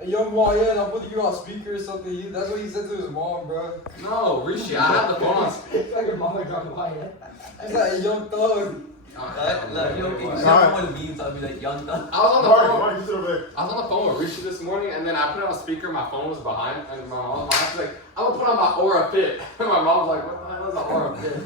Hey, young Wyatt, I'm putting you on speaker or something. That's what he said to his mom, bro. No, Rishi, I have the phone on speaker. It's like your mother got Wyatt. He's like a young thug. Someone means I'll be like young thug. I was on the Mark, phone. Mark, you still there? I was on the phone with Rishi this morning, and then I put it on speaker. My phone was behind, and my mom was like, "I'm gonna put on my Aura Fit." And my mom was like, "What the hell is an Aura Fit?"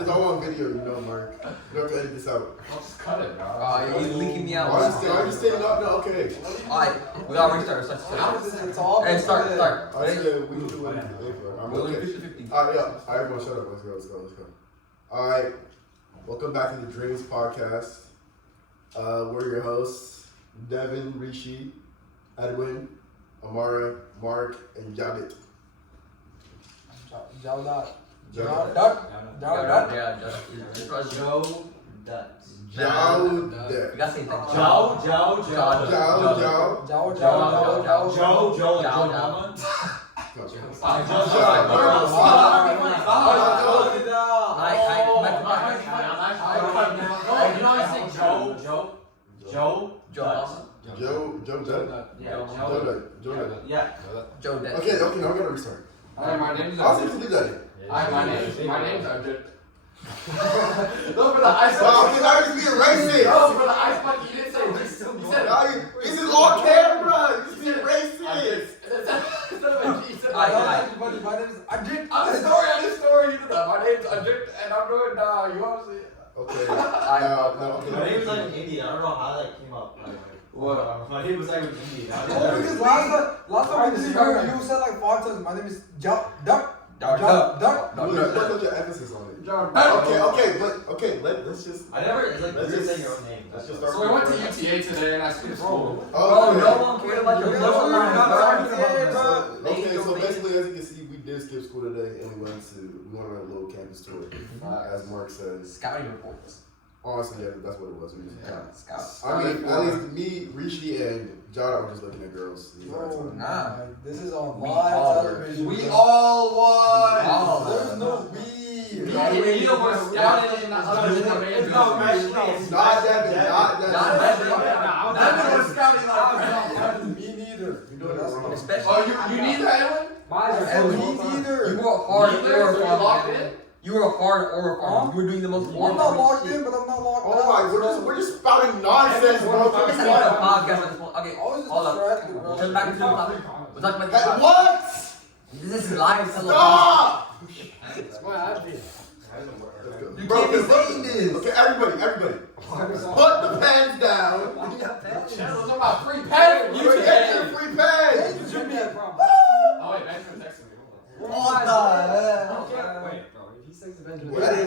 It's all on video, you know, Mark. You have to edit this out. I'll just cut it, bro. You're leaking me out. Why are you staying up? No, okay. Alright, we gotta restart. It's all. Hey, start. I Ready? said we can do it. I'm We'll do okay. 50-50. Alright, yeah. Alright, everyone, shut up. Let's go. Alright. Welcome back to the Dreams Podcast. We're your hosts, Devin, Rishi, Edwin, Amara, Mark, and Jabit. Jawdat. Jawdat. Jawdat. Yeah, just Joe Dutz. Jawdat. You gotta say that. Joe Dutz. Okay, now we gotta restart. Alright, my name's I was going to leave that in. Alright, my name's Abdul. Look for the ice Wow, bucket. because I was being racist. No, for the ice bucket, you didn't say this. You said This is on camera. This is being racist. My name is Ajit. I'm the story, you did that. My name's Ajit, and I'm doing, you want to see? Okay. My name was like Indian. I don't know how that came up. What? My name was like Indian. Oh, because last time we did you said like 5 times. My name is Duck. Let's put your emphasis on it. Let's just. I never. It's like Let's you're just- saying your own name. Let's just So start. we went to UTA today, and I skipped school. Bro, no one cared about your Okay, so Make basically, as you can see, we did skip school today, and we went on a little campus tour, as Mark says. Scouting reports. Honestly, yeah, that's what it was. We just, Scouts. I mean, at least me, Rishi, and Jada were just looking at girls. Bro, Nah. this is on We live all television. We all won! There's no we. You were scouted in the other Not that. That was scouting Me neither. You know that's wrong. Especially. Oh, you need that, Edwin? Me neither. You were hard You or locked in? You were hard or farm. You were doing the most. I'm not locked in, but I'm not locked Oh out. my, we're just spouting nonsense, bro. It's not a podcast at this point. Okay, I was just hold up. distracted, bro. Turn back to the topic. We're talking about the Hey, topic. what? This is live. Stop! You can't be saying this. Okay, everybody. Put the pens down. Those are my free pen! You get your free pen. Oh, wait, Benjamin texted me. What the hell? Wait, bro. If he says Benjamin. Okay,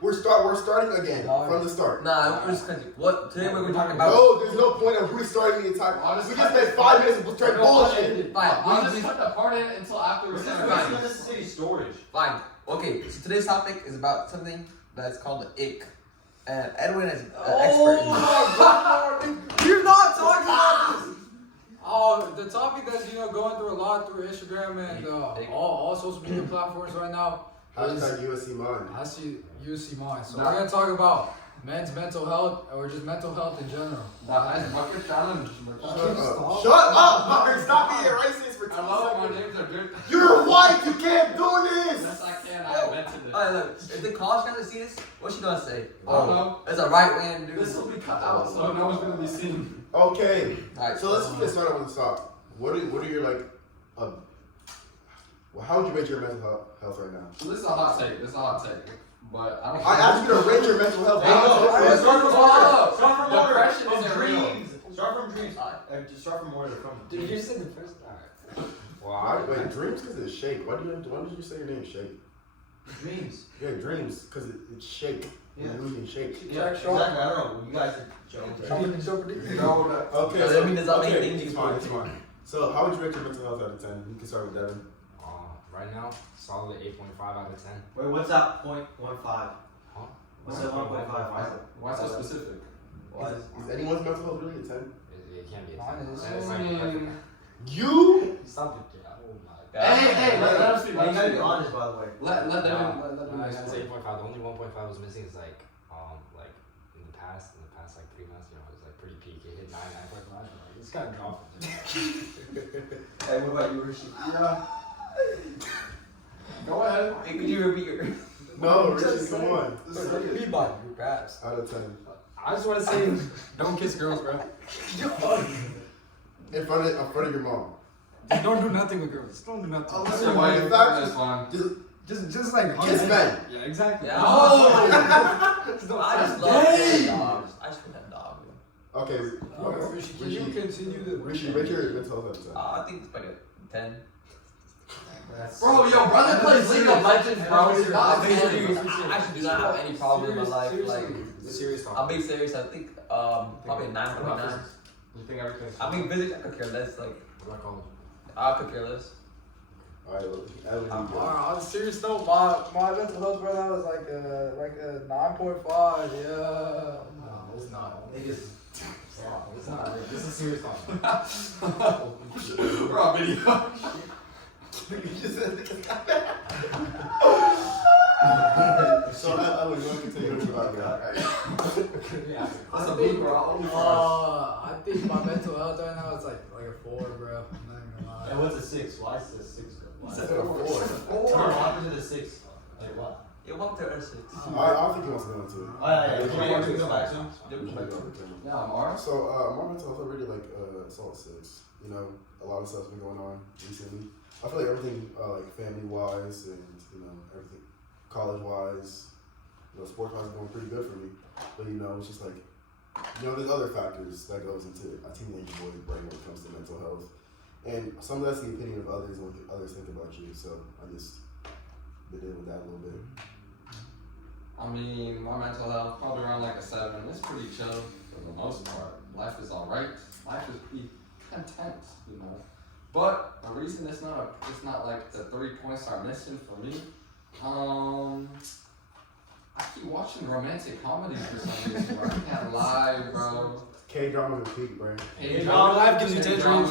we're starting again from the start. Nah, we're just continue. What today we're talking about? No, there's no point of restarting the entire. We just spent 5 minutes of straight bullshit. Fine. I'll just put the part in until after we're This is done. unnecessary storage. Fine. Okay, so today's topic is about something that's called the ick. And Edwin is an expert in this. You're not talking about this. Oh, the topic that's going through a lot through Instagram and all social media platforms right now. Hashtag USC Mind. I see UC Mind. So we're gonna talk about men's mental health or just mental health in general. Nice bucket challenge. Shut up, Mark. Stop being racist for 2 Hello, my seconds. names are good. You're white. You can't do this. Yes, I can. I invented it. Alright, look. If the college guys see this, what's she gonna say? I don't know. It's a right way to do This will be cut out, so no one's gonna be seen. Okay. Alright. So let's get started with the top. What are your how would you rate your mental health right now? So this is a hot take. But I don't. I asked you to rate your mental health. Start from order. Depression From isn't real. dreams. Start from dreams. Just start from order. Dude, you said the first. Alright. Wait, dreams because it's shake. Why did you say your name shake? Dreams. Yeah, dreams because it's shake. Yeah. You're losing shake. Yeah, exactly. I don't know. You guys are joking. Okay. Does that mean does that make things it's fine. So how would you rate your mental health out of 10? You can start with Devin. Right now, solid 8.5 out of 10. Wait, what's that 0.15? Huh? What's that 1.5? Why so specific? What? Is anyone's mental health really a 10? It can't be a 10. Mine is. That is like perfect. You? Stop it. Oh my god. Hey, let us speak. You gotta be honest, by the way. Let them. Nah, it's 8.5. The only 1.5 was missing is like in the past like 3 months, it was like pretty peak. It hit 9.5. It's kind of dropped. Hey, what about you, Rishi? Go ahead. Hey, could you repeat your No, Richie, come on. Read by you pass. Out of 10. I just want to say, don't kiss girls, bro. In front of your mom. Don't do nothing with girls. Don't do nothing. Unless So you're why in you fact, this one? Just like kiss men. Yeah, exactly. Yeah. Oh! I just love petting dogs. I just put that dog. Okay. Rishi, can you continue to Rishi, make your mental health I think it's like a 10. Bro, your brother plays League of Legends, bro. He's not I actually do not have any problem in my life. Like, Serious talk. I'm being serious. I think probably a 9.9. You think everything's I mean, physics, I could care less. Like, What about college? I could care less. Alright, well, on a serious note, my mental health, bro, that was like a 9.5. Yeah. No, it's not. Niggas. It's not. This is serious talk. We're on video. So I would want to continue about that. Yeah. I think my mental health right now is like a 4, bro. I'm not even gonna lie. And what's a 6? Why is it a 6? Why? Instead of a 4. What happened to the 6? Like what? You want to earn 6. I don't think he wants to go into it. Oh yeah, yeah. You want to go back to him? Yeah, Mara. So, my mental health already solid 6. You know, a lot of stuff's been going on recently. I feel like everything, like family wise and everything, college wise, sports wise is going pretty good for me. But it's just like, there's other factors that goes into a teenage boy's brain when it comes to mental health, and some of that's the opinion of others and what others think about you. So I just been dealing with that a little bit. I mean, my mental health probably around like a 7. It's pretty chill for the most part. Life is alright. Life is pretty content, But the reason it's not like the 3 points are missing for me. I keep watching romantic comedies for some reason, bro. I can't lie, bro. K-drama and peak, bro. Life gives you tangerines.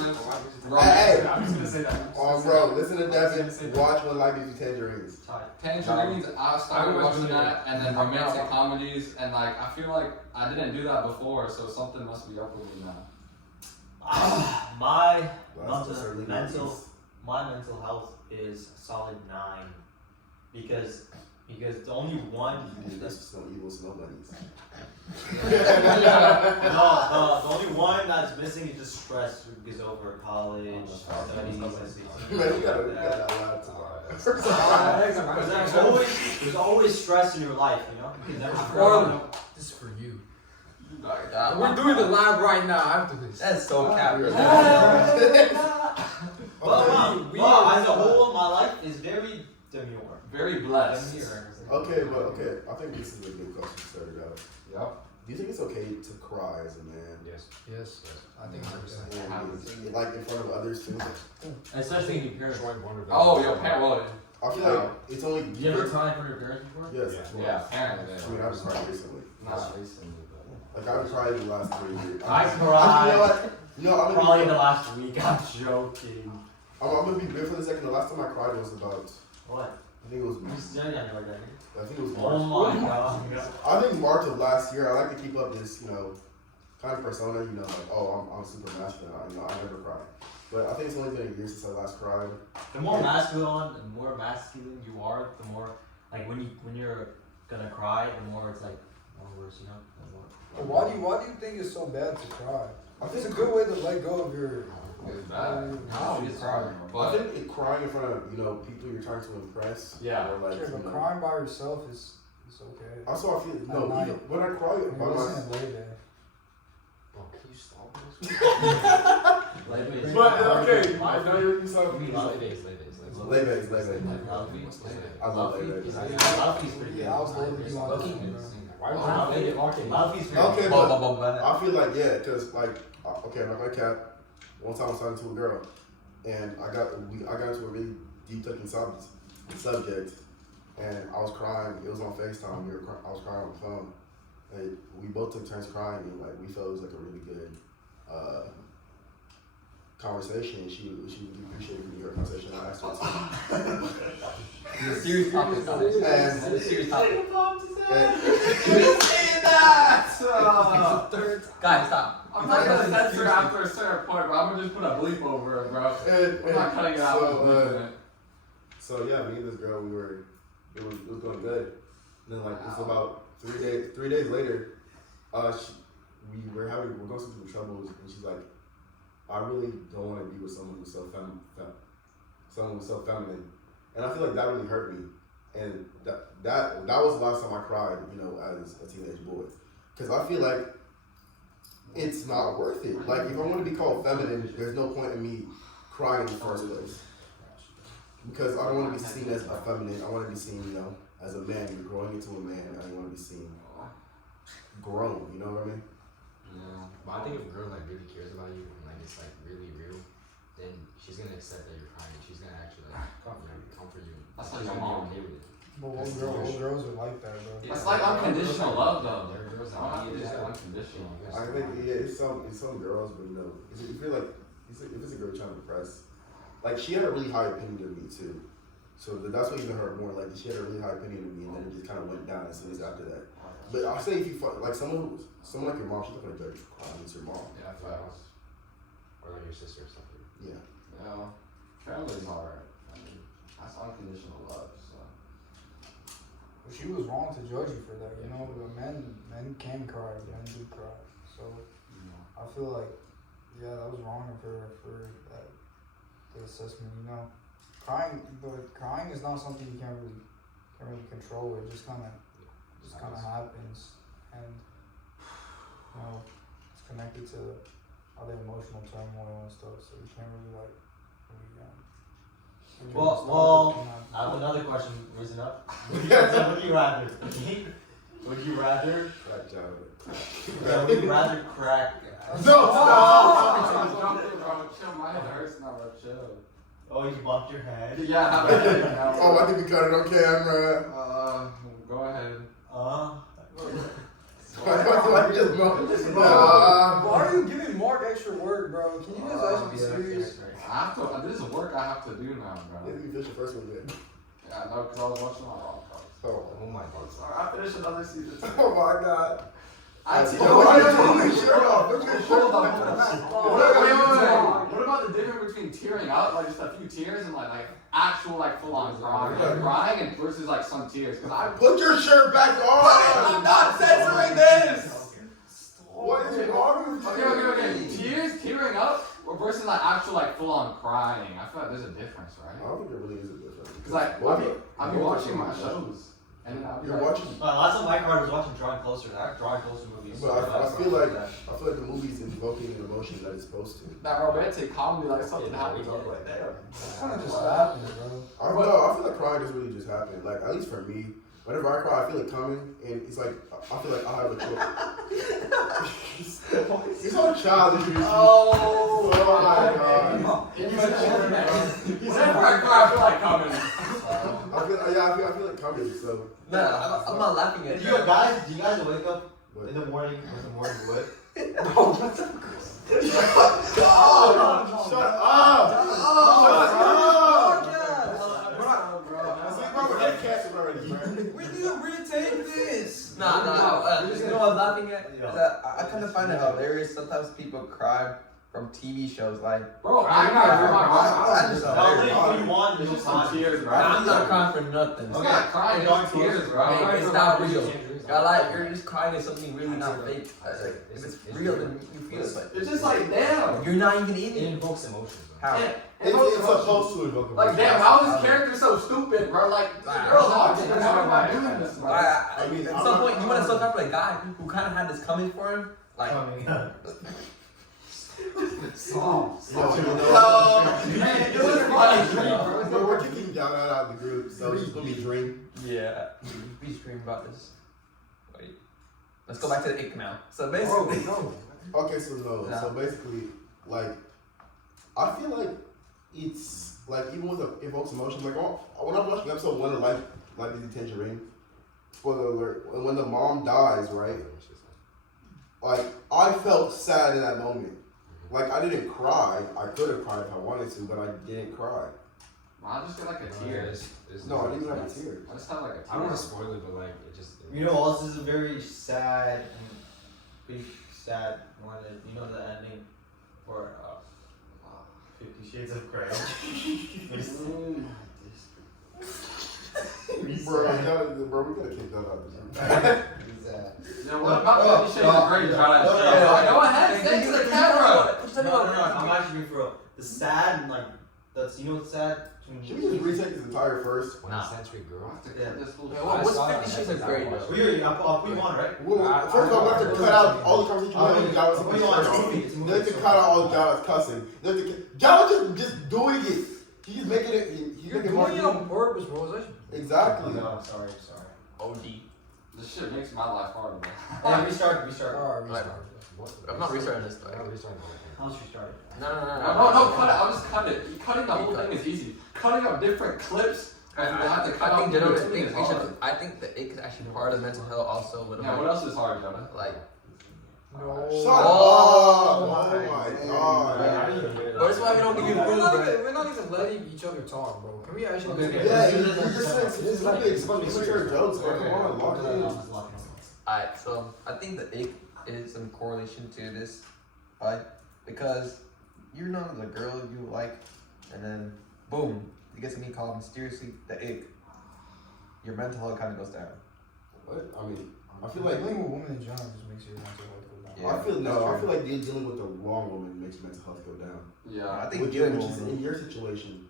Hey, I was gonna say that. oh, bro, listen to Devin. Watch When Life Gives You Tangerines. Tangerines, I started watching that, and then romantic comedies, and like I feel like I didn't do that before, so something must be up with me now. My Well, that's certainly mental nice. my mental health is a solid 9 because the only one That's just no evil snow bunnies. the only one that's missing is just stress because over college studies and things Man, we gotta like that. that There's always stress in your life, you can never Orlando, this is for you. We're doing the live right now after this. That's so cap. But as a whole, my life is very demure. Very blessed. Okay, I think this is a good question to start it out. Yep. Do you think it's okay to cry as a man? Yes. Yes, I think so. And, like in front of others too? Especially in your parents. Oh, your parent. Well, I feel like it's only. Did you ever cry in front of your parents before? Yes. yeah, apparently. I mean, I've cried recently. Not recently, Like I've cried in the last 3 years. I You know cried what? I'm probably in gonna the last week. I'm joking. I'm gonna be good for a second. The last time I cried was about. What? I think it was. You staring at me like that? I think it was Oh March. my god. I think March of last year. I like to keep up this, kind of persona. Like, oh, I'm super masculine. I never cry. But I think it's only been a year since I last cried. The more masculine you are, the more like when you're gonna cry, the more it's like worse, But why do you think it's so bad to cry? I It's think a good way to let go of your. It's bad. No, It's crying, I but think crying in front of people you're trying to impress. Yeah. Or like, But crying by yourself is okay. Also, I feel At no. night. Even when I cry You're by myself. listening later. Bro, can you stop this? But okay, I know you're We yourself. love Lay-bays. Lay-bays. I love Luffy's lay-bays. pretty Yeah, I was holding you on Lucky. that, bro. Why would you not make it market? Luffy's pretty Okay, Blah, but blah, blah, blah. I feel like cause like okay, I'm not gonna cap. One time I was talking to a girl, and I got into a really deep touching subject, and I was crying. It was on FaceTime. I was crying on the phone, and we both took turns crying, and like we felt it was like a really good conversation. And she really appreciated her conversation. I asked her to. It's a serious topic, guys. And- It's a serious topic. and Guys, stop. I'm not gonna censor after a certain point, bro. I'm gonna just put a bleep over it, bro. I'm not cutting it out. So yeah, me and this girl, it was going good. And then like it's about 3 days later, we're going through some troubles, and she's like, I really don't want to be with someone who's so feminine, and I feel like that really hurt me, and that was the last time I cried, as a teenage boy, because I feel like it's not worth it. Like if I want to be called feminine, there's no point in me crying in the first place. Because I don't want to be seen as effeminate. I want to be seen, as a man. You're growing into a man, and I want to be seen grown. You know what I mean? Yeah. But I think if a girl like really cares about you and like it's like really real, then she's gonna accept that you're crying. She's gonna actually like comfort you. That's She's like gonna your mom. be okay with it. But what girls are like that, bro? It's like unconditional love, though. There are girls that Why not need just that. unconditional? I think it's some girls, but if it's a girl trying to impress, like she had a really high opinion of me too, so that's what even hurt more. Like she had a really high opinion of me, and then it just kind of went down as soon as after that. But I say if you like someone like your mom, she's not gonna judge you for crying. It's your mom. Yeah, facts. Or like your sister or something. Yeah. Yeah, family's alright. I mean, that's unconditional love. So. Well, she was wrong to judge you for that. Men can cry, men do cry. So I feel like, yeah, that was wrong of her for that the assessment. Crying is not something you can't really control. It just kind of happens, and it's connected to other emotional turmoil and stuff. So you can't really Well, I have another question risen up. Would you rather? Would you rather? Crack job. Yeah, would you rather crack? No, stop! Chill, my head hurts now, bro. Chill. Oh, you bumped your head. Yeah, I have a headache now. Oh, I think we cut it on camera. Go ahead. Why are you giving Mark extra work, bro? Can you guys actually be serious? I have to. This is work I have to do now, bro. I think you finished the first one then. Yeah, no, because I was watching my Raw cards. Oh my god. Sorry, I finished another season. Oh my god. I Yo, why you put your shirt off? Put your shirt off. What about the difference between tearing up, like just a few tears, and like actual like full on crying, and versus like some tears? Because I Put your shirt back on. I'm not censoring this. What is wrong with you? Okay. Tearing up, or versus like actual like full on crying. I feel like there's a difference, I right? don't think there really is a difference. Because like I'll be watching my shows, and then I'll be You're like, watching. Last time my card was watching Drawing Closer. That Drawing Closer movie. But I feel like the movie's invoking the emotion that it's supposed to. that romantic comedy, like something happens, I'm like, damn. It's kind of just happened, bro. I don't know. I feel like crying doesn't really just happen. Like at least for me, whenever I cry, I feel it coming, and it's like I feel like I have a choice. It's so childish. Oh my god. Whenever I cry, I feel like coming. I feel like coming. So No, I'm not laughing at Do you. you guys wake up in the morning with the morning wood? shut up! We need to retake this. You know what I'm laughing at? I kind of find it hilarious. Sometimes people cry from TV shows. Like, Bro, I'm not I just What you want It's is just some tears, bro. I'm not crying for nothing. It's not crying, it's tears, bro. Hey, it's not real. You're just crying at something really not fake. If it's real, then you feel it. But It's just like, damn. you're not even in It it. invokes emotions. How? It's supposed to invoke Like, damn, how is this character so stupid, bro? Like, the girl's watching this, how am I doing this, bro? I mean, at some point, you want to still cry for the guy who kind of had this coming for him. Like, It was funny. No, we're kicking Gal out of the group, so it's gonna be Dream. yeah, we scream about this. Wait, let's go back to the ick now. So basically, Okay, so no. Yeah. So basically, like, I feel like it's like even with the evokes emotion. Like when I'm watching episode 1 of Life is a Tangerine, spoiler alert, when the mom dies, right? Like I felt sad in that moment. Like I didn't cry. I could have cried if I wanted to, but I didn't cry. I just get like a tear. No, I didn't even have a tear. I just have like a tear. I don't want to spoil it, but like it just. You know, also is a very sad and pretty sad one. You know the ending for 50 Shades of Grey. Bro, we gotta kick that out. Yeah, what about 50 Shades of Grey trash? Go ahead, say it to the camera. No, I'm actually being for real. The sad and like that's what's sad. Should we just retake this entire first? 20th Century Girl. What's 50 Shades of Grey though? I'll put you on, right? Well, first of all, we have to cut out all the conversation we had with Gallo. Put you on. It's a movie. They have to cut out all the Gallo's cussing. Gallo just doing it. He's making it. He's You're making doing it on more. purpose, bro. It's actually Exactly. No, I'm sorry. OD. This shit makes my life harder, man. Hey, restart. Alright, restart. I'm not restarting this though. I'm restarting. How's restart? No, No, cut it. I'll just cut it. Cutting the whole thing is easy. Cutting out different clips. I have to cut out Jonah, different things. I think that it is actually part of mental health also a little Yeah, bit. what else is hard, Jonah? Like, No. Shut Oh up! my Oh my god! well, that's why we don't give you food, bro. We're not even letting each other talk, bro. Can we actually? Okay. Yeah, you're just saying immature jokes, bro. Come on, lock it in. Alright, so I think the ick is some correlation to this, right? Because you know the girl you like, and then boom, you get something called mysteriously the ick. Your mental health kind of goes down. What? I mean, I feel like dealing with women in general just makes your mental health go down. Yeah, I feel like dealing with the wrong woman makes mental health go down. Yeah. I think Which dealing is with in your situation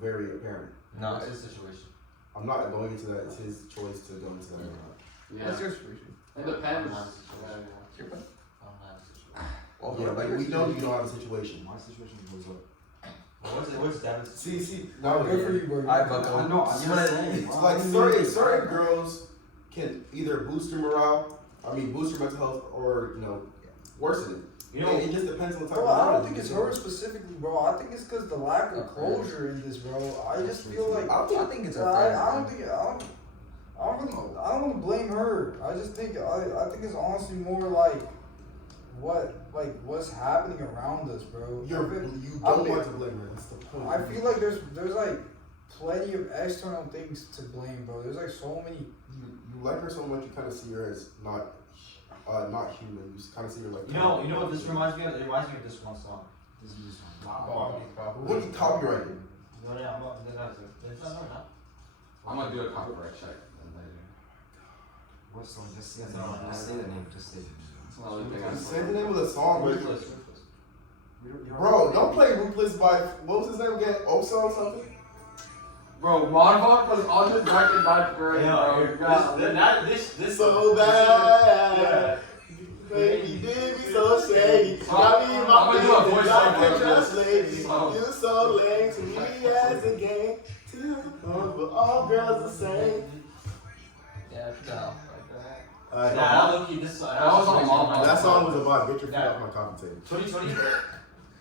very apparent. no, What's the situation? I'm not going into that. It's his choice to go into that or not. what's Yeah. your situation? It depends. What's your question? Well, Yeah, what but about we your know you situation? don't have a situation. My situation goes up. What's Devin's? See, No, good for you, bro. Alright, Bucko. I know, I'm You just wanna- saying. It's like certain girls can either boost your morale, boost your mental health, or worsen it. You know, It just depends on the type Bro, of I girl don't it think is. it's her specifically, bro. I think it's because the lack of closure in this, bro. I just feel like I think it's her I friends, don't think I don't want to blame her. I just think I think it's honestly more like what's happening around us, bro. You I don't feel- want to blame her. That's the point. I feel like there's like plenty of external things to blame, bro. There's like so many. you like her so much, you kind of see her as not human. You kind of see her like. you know what this reminds me of? It reminds me of this one song. This is just What do you copyright? No, I'm gonna do a copyright check later. What song? Just say That's the not name. what Just I- say the name. Just say the name. It's the only thing I Just say the name of the song, bro. Ruthless. Bro, don't play Ruthless by what was his name again? Oso or something? Bro, Monvok was on his record ninth grade, bro. You got- This So bad. Baby, did me so shady. Got me in my I'm gonna do a business, voice I over can't this. trust lady. So- You so lame to me as a game. But all girls the same. Yeah, no. Nah, low-key, this song. That was on Mom. That song was about get your feet off my coffee table. 2020. That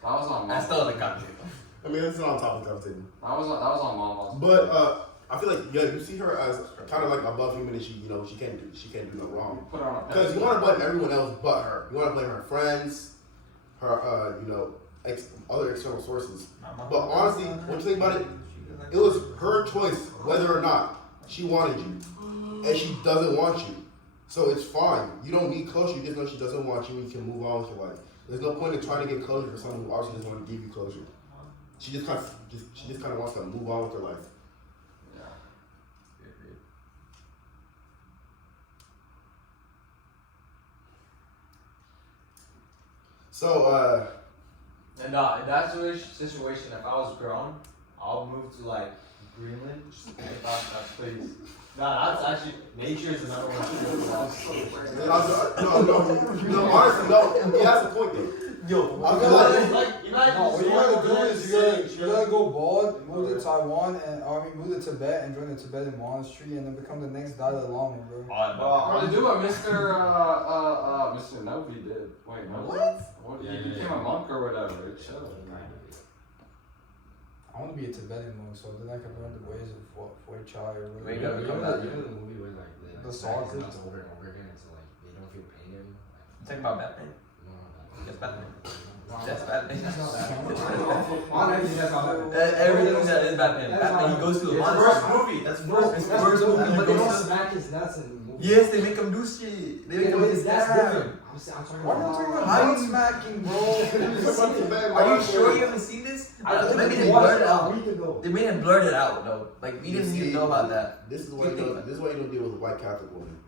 was on I Monvok. still haven't gotten it. I mean, it's not on top of the coffee table. That was on Monvok. But I feel like you see her as kind of like above human, and she can't do no wrong. Put her on a Because you want to blame everyone else but her. You want to blame her friends, her other external sources. But honestly, when you think about it, it was her choice whether or not she wanted you, and she doesn't want you. So it's fine. You don't need closure. You just know she doesn't want you, and you can move on with your life. There's no point in trying to get closure for someone who obviously doesn't want to give you closure. She just kind of wants to move on with her life. Yeah. So And in that situation, if I was grown, I'll move to like Greenland. If I please. Nah, that's actually nature is another one. no, honestly, no. He has a point though. Yo, I feel like- like imagine No, what you gotta do is you you're gotta go bald, move to Taiwan, move to Tibet and join the Tibetan monastery, and then become the next Dalai Lama, bro. Bro, do what Mr. Novi did. Wait, no. What? He became a monk or whatever. It's chill. I want to be a Tibetan monk, so then I can learn the ways of Foi Chai or Wait, whatever. no. You know the movie where like The the saw cycle thing? is over and over again until like they don't feel pain anymore. You talking about Batman? That's Batman. That's Batman. Honestly, that's not Everything that is Batman. That's Batman, he not- goes to a It's monastery. first movie. That's first. It's first movie he But they don't goes to. smack his nuts in the movie. Yes, they make them do shit. They make them That's stab. different. I'm talking Why am I talking about How butt you- smacking, bro? Are you sure you haven't seen this? Maybe they blurred it out. week ago. They made him blurt it out though. Like we You didn't see, even know about that. This is why you don't. This is why you don't deal with a white Catholic woman.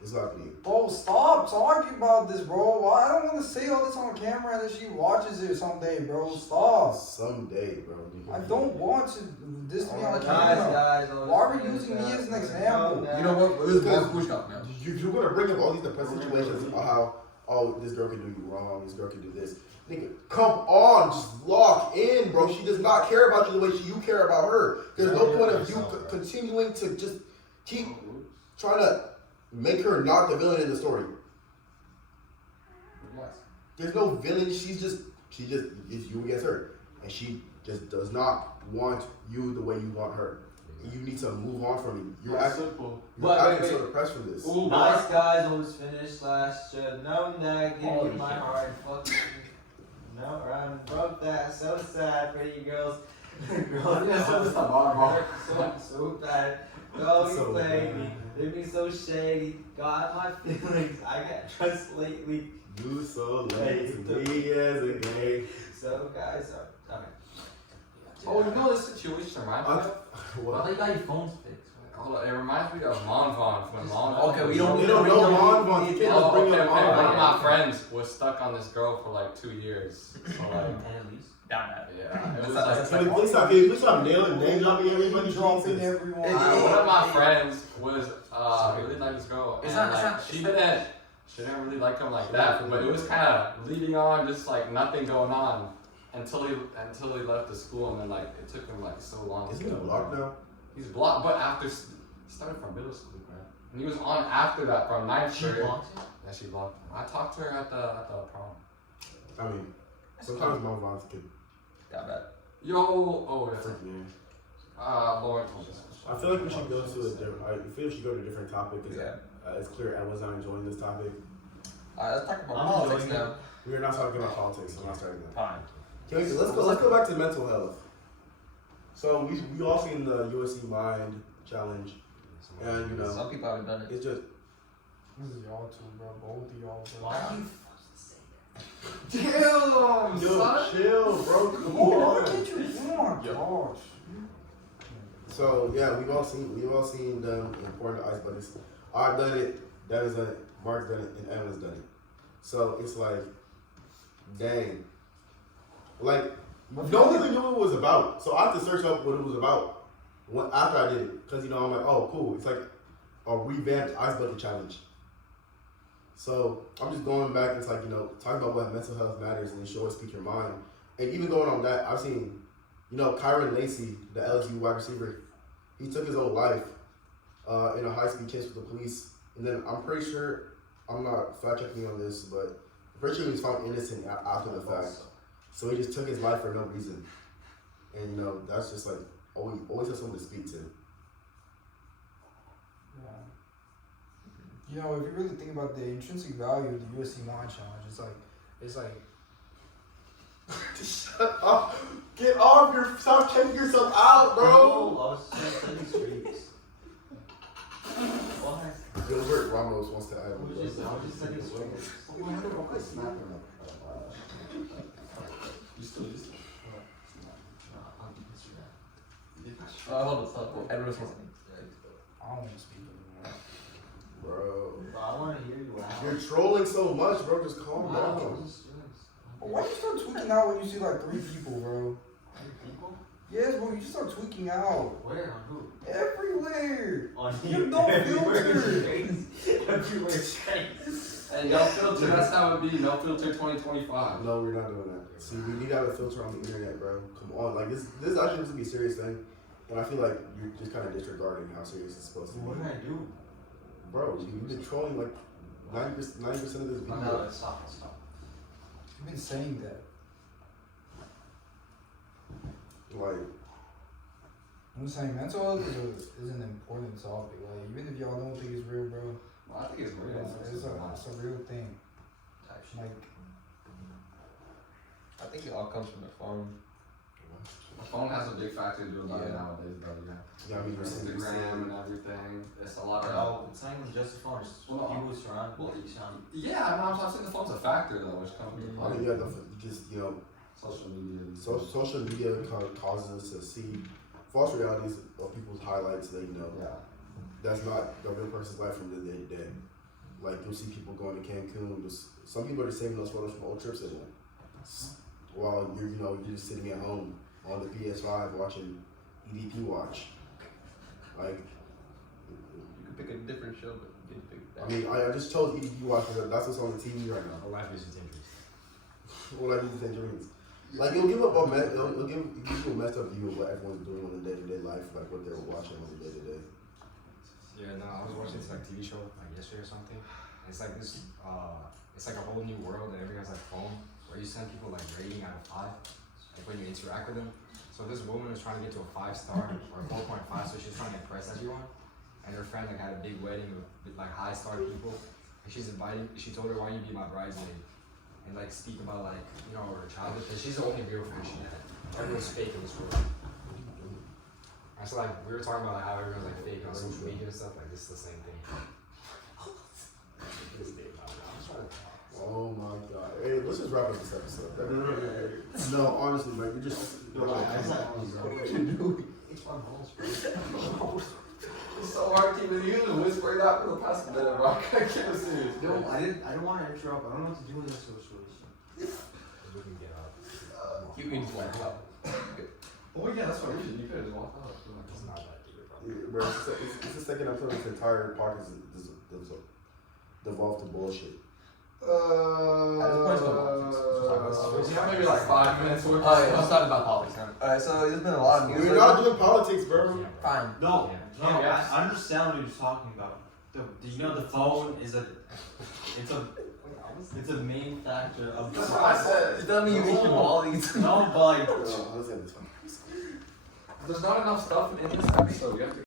This is happening. Bro, stop talking about this, bro. Why? I don't want to say all this on camera and then she watches it someday, bro. Stop. Someday, bro. I don't want this to be on Guys, camera. Why are we using me as an example? You know what? Let's go push up now. You're gonna bring up all these depressed situations about how, oh, this girl can do you wrong, this girl can do this. Nigga, come on, just lock in, bro. She does not care about you the way you care about her. There's no point of you continuing to just keep trying to make her not the villain in the story. Yes. There's no villain. She just is you against her, and she just does not want you the way you want her. You need to move on from it. You're That's acting, simple. you're But acting wait, so wait. depressed from this. Ooh, Nice guys always finish last. Should known that. Give Holy you my shit. heart. Fuck you. No, run. Broke that. So sad. Pretty girls. Girls. Yeah, so it's a bar, So bad. Go you So play bad. me. They be so shady. Got my feelings. I got trust lately. You so late to me as a gay. So guys are. Okay. Oh, you know this situation reminds me of? What? they got your phones fixed. Hold on, it reminds me of Monvon when Monvon. Okay, we was don't- They don't know Monvon. You can't Oh, just bring okay, up okay. One of Monvon. my friends was stuck on this girl for like 2 years. So like, At least. Down that. yeah, it was That's like. Can we stop nailing name dropping everybody? Dropping Jesus. everyone. One of my friends was really like this girl, It's and not- it's like not- she didn't really like him like that, but it was kind of leading on, just like nothing going on until he left the school, and then like it took him like so long. Isn't to he get blocked over it. now? He's blocked, but after started from middle school, man, and he was on after that from 9th She grade. blocked it? Yeah, she blocked him. I talked to her at the prom. I mean, sometimes Monvons can Down that. Yo, oh, that's freak me. Lauren. I feel like we should go to a different. I feel we should go to a different topic. Cause Yeah. it's clear everyone's not enjoying this topic. Alright, let's talk about I'm politics enjoying now. We are not talking about politics. I'm not starting that. Fine. Let's go back to mental health. So we all seen the USC Mind Challenge, and you know Some people haven't done it. it's just This is y'all two, bro. Both of y'all. Bro. Why you Damn, yo son. chill, bro. Come Oh, on. look at you. Oh my gosh. So yeah, we've all seen them in pouring the ice buckets. I've done it. Devin's done it. Mark's done it, and Evan's done it. So it's like, dang, like no one really knew what it was about. So I had to search up what it was about after I did it, because you know I'm like, oh cool, it's like a revamped ice bucket challenge. So I'm just going back. It's like, you know, talking about what mental health matters and you should always speak your mind. And even going on that, I've seen, you know, Kyron Lacey, the LSU wide receiver, he took his own life in a high-speed chase with the police. And then I'm pretty sure, I'm not fact-checking on this, but I'm pretty sure he was found innocent after the fact. So he just took his life for no reason. And, you know, that's just like, always have someone to speak to. Yeah. You know, if you really think about the intrinsic value of the USC Mind Challenge, it's like. Shut up! Get off your, stop checking yourself out, bro! lost 7 streaks. What? Gilbert Ramos wants to add. Who's just 7 streaks? You still Hold on, stop. Edward's listening. I don't want to speak anymore. Bro. Bro, I want to hear you out. You're trolling so much, bro. Just calm Wow. down. But why you start tweaking out when you see like 3 people, bro? People? Yes, bro, you start tweaking out. Where? On who? Everywhere. On You don't Everywhere filter. straights. Everywhere straights. And no filter, that's how it be. No filter 2025. No, we're not doing that. See, we need to have a filter on the internet, bro. Come on, like this actually needs to be a serious thing, and I feel like you're just kind of disregarding how serious it's supposed to be. What did I do? Bro, you've been trolling like 90% of this video. No, stop. You've been saying that. Like, I'm saying mental health is an important topic. Like, even if y'all don't think it's real, bro, Well, I think it's real. it's a real thing. Like, I think it all comes from the phone. The phone has a big factor to do about it Yeah. nowadays, though. Yeah, I mean, you're seeing- Instagram and everything. It's a lot of. No, it's not even just the phone. It's Well, people who surround you. Yeah, I'm saying the phone's a factor though, which comes with I mean, yeah, just social media. social media kind of causes us to see false realities of people's highlights. Yeah. That's not the real person's life from the day to day. Like you'll see people going to Cancun. Some people are saving those photos from old trips they went. While you're just sitting at home on the PS5 watching EDP Watch. Like, You could pick a different show, but you didn't pick that. I mean, I just chose EDP Watch because that's what's on the TV right now. Our life is just dangerous. What I do to tangerines. Like it'll give you a messed up view of what everyone's doing on a day-to-day life, like what they're watching on a day-to-day. Yeah, no, I was watching this like TV show like yesterday or something. It's like this, it's like a whole new world that everyone has like phone where you send people like rating out of 5, like when you interact with them. So this woman was trying to get to a 5-star or a 4.5, so she was trying to impress everyone. And her friend like had a big wedding with like high-star people. And she told her, why don't you be my bridesmaid? And like speak about like, her childhood, because she's the only real friend she had. Everyone's fake in this world. And so like, we were talking about like how everyone's like fake on social media and stuff, like this is the same thing. Oh my god. Hey, let's just wrap up this episode. No, honestly, man, you're just. It's so hard to even use whispering that for the past minute, bro. I can't keep it serious. No, I don't want to interrupt. I don't know what to do in this situation. We can get out. You can just walk out. Oh yeah, that's what you could just walk out. It's not that deep, bro. Yeah, bro, it's the second episode of this entire podcast is devolved to bullshit. At this point, it's not politics. Yeah, maybe like 5 minutes worth. Oh yeah, let's talk about politics now. Alright, so there's been a lot of news. We're lately. not doing politics, bro. Fine. No, Yeah. no, Yes. I understand what you're talking about. The phone is it's a main factor of. That's what I said. It doesn't mean you can all these. No, but like. Let's end this one. There's not enough stuff in this episode. We have to